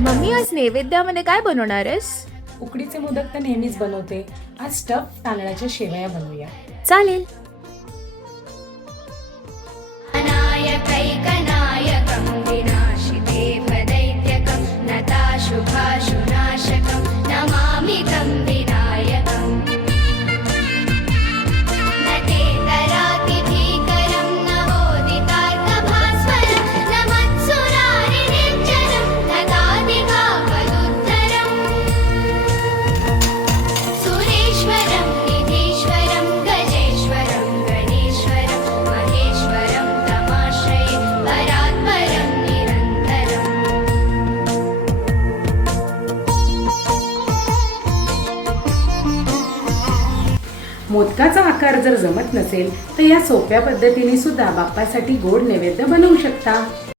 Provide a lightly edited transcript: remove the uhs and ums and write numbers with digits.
Mummy, आज नैवेद्यामध्ये काय बनवणार आहेस? उकडीचे मोदक तर नेहमीच बनवते. आज स्टफ तांदळाच्या शेवया बनवूया. चालेल. मोदकाचा आकार जर जमत नसेल तर या सोप्या पद्धतीने सुद्धा बाप्पासाठी गोड नैवेद्य बनवू शकता.